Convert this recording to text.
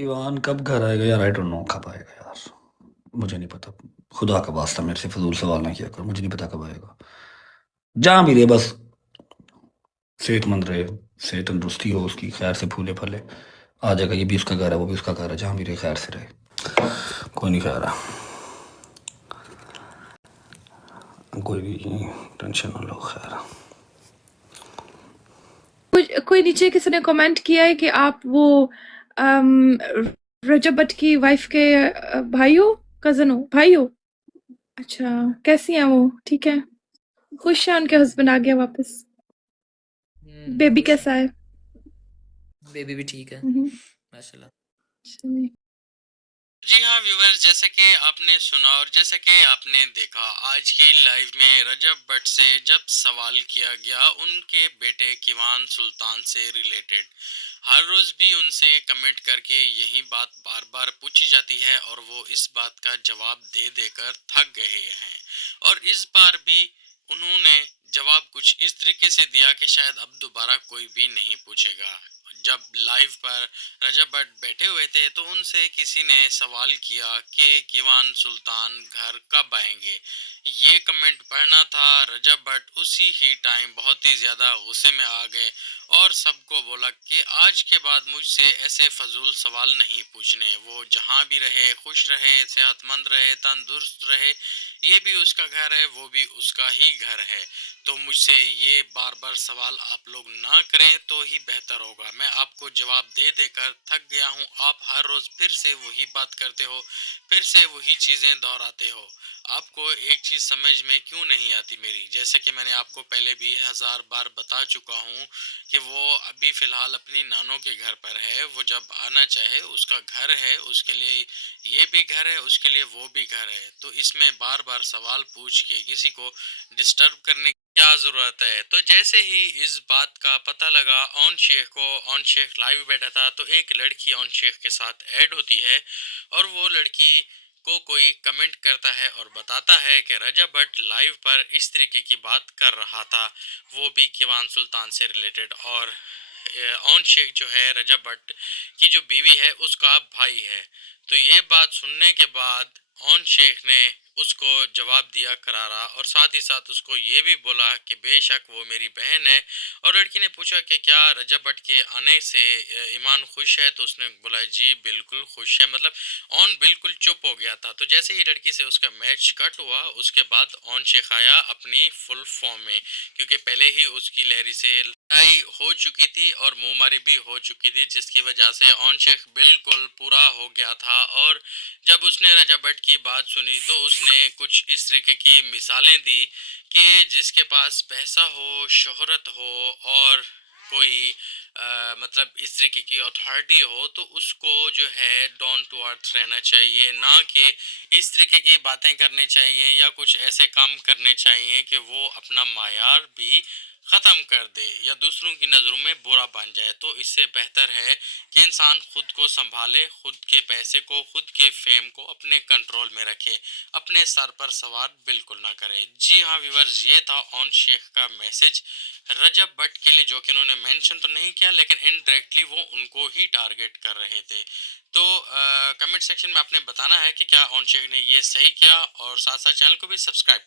किवान कब घर आएगा यार? आई डोंट नो कब आएगा यार। मुझे नहीं पता। खुदा का वास्ता मेरे से फजूल सवाल ना किया कर, मुझे नहीं पता कब आएगा। जहाँ भी रहे बस सेहतमंद रहे। सेहत तंदुरुस्ती हो उसकी, खैर से फूले फले। आ जाएगा, ये भी उसका घर है, वो भी उसका घर है, जहाँ भी रहे खैर से रहे। कोई नहीं खैर है, कोई भी टेंशन ना लो, खैर। कोई नीचे किसी ने कमेंट किया है कि आप वो अम, रजब भट्ट की वाइफ के भाई हो, कजन हो, भाई हो। अच्छा, कैसी हैं वो? ठीक है, खुश है उनके हस्बैंड आ गया वापस। बेबी खुश है। कैसा है? बेबी भी ठीक है हम्म, माशाल्लाह। चलिए। जी हाँ व्यूवर्स, जैसे कि आपने सुना और जैसे कि आपने देखा आज की लाइव में रजब भट्ट से जब सवाल किया गया उनके बेटे किवान सुल्तान से रिलेटेड, हर रोज भी उनसे कमेंट करके यही बात बार बार पूछी जाती है और वो इस बात का जवाब दे देकर थक गए हैं। और इस बार भी उन्होंने जवाब कुछ इस तरीके से दिया कि शायद अब दोबारा कोई भी नहीं पूछेगा। जब लाइव पर रजब भट्ट बैठे हुए थे तो उनसे किसी ने सवाल किया कि किवान सुल्तान घर कब आएंगे। ये कमेंट पढ़ना था, रजब भट्ट उसी ही टाइम बहुत ही ज्यादा गुस्से में आ गए और सबको बोला कि आज के बाद मुझसे ऐसे फजूल सवाल नहीं पूछने। वो जहाँ भी रहे खुश रहे, सेहतमंद रहे, तंदुरुस्त रहे, ये भी उसका घर है, वो भी उसका ही घर है। तो मुझसे ये बार बार सवाल आप लोग ना करें तो ही बेहतर होगा। मैं आपको जवाब दे देकर थक गया हूँ, आप हर रोज फिर से वही बात करते हो, फिर से वही चीजें दोहराते हो। आपको एक चीज समझ में क्यों नहीं आती मेरी? जैसे कि मैंने आपको पहले भी हजार बार बता चुका हूँ कि वो अभी फिलहाल अपनी नानों के घर पर है, वो जब आना चाहे उसका घर है, उसके लिए ये भी घर है, उसके लिए वो भी घर है। तो इसमें बार बार सवाल पूछ के किसी को डिस्टर्ब करने क्या जरूरत है? तो जैसे ही इस बात का पता लगा ऑन शेख को, ऑन शेख लाइव बैठा था तो एक लड़की ऑन शेख के साथ ऐड होती है और वो लड़की को कोई कमेंट करता है और बताता है कि रजब भट्ट लाइव पर इस तरीके की बात कर रहा था, वो भी किवान सुल्तान से रिलेटेड। और ऑन शेख जो है रजब भट्ट की जो बीवी है उसका भाई है। तो ये बात सुनने के बाद ऑन शेख ने उसको जवाब दिया करारा और साथ ही साथ उसको ये भी बोला कि बेशक वो मेरी बहन है। और लड़की ने पूछा कि क्या रजब भट्ट के आने से ईमान खुश है? तो उसने बोला जी बिल्कुल खुश है। मतलब ऑन बिल्कुल चुप हो गया था। तो जैसे ही लड़की से उसका मैच कट हुआ उसके बाद ऑन शेख आया अपनी फुल फॉर्म में, क्योंकि पहले ही उसकी लहरी से लड़ाई हो चुकी थी और मुंहमारी भी हो चुकी थी, जिसकी वजह से ऑन शेख बिल्कुल पूरा हो गया था। और जब उसने रजब भट्ट की बात सुनी तो उसने कुछ इस तरीके की मिसालें दी कि जिसके पास पैसा हो, शोहरत हो और कोई मतलब इस तरीके की अथॉरिटी हो तो उसको जो है डाउन टू अर्थ रहना चाहिए, ना कि इस तरीके की बातें करनी चाहिए या कुछ ऐसे काम करने चाहिए कि वो अपना मायार भी ख़त्म कर दे या दूसरों की नज़रों में बुरा बन जाए। तो इससे बेहतर है कि इंसान खुद को संभाले, खुद के पैसे को, खुद के फेम को अपने कंट्रोल में रखे, अपने सर पर सवार बिल्कुल ना करे। जी हाँ व्यूअर्स, ये था ऑन शेख का मैसेज रजब भट्ट के लिए, जो कि उन्होंने मेंशन तो नहीं किया लेकिन इनडायरेक्टली वो उनको ही टारगेट कर रहे थे। तो कमेंट सेक्शन में आपने बताना है कि क्या ऑन शेख ने ये सही किया और साथ साथ चैनल को भी सब्सक्राइब